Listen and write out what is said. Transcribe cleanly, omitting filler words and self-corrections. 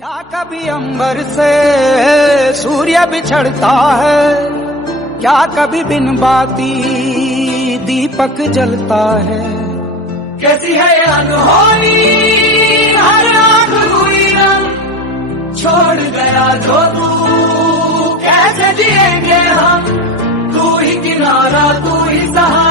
क्या कभी अंबर से सूर्य बिछड़ता है, क्या कभी बिन बाती दीपक जलता है। कैसी है अनहोनी हर आंख हुई रंग, छोड़ गया जो तू कैसे जिएंगे हम। तू ही किनारा तू ही सहारा,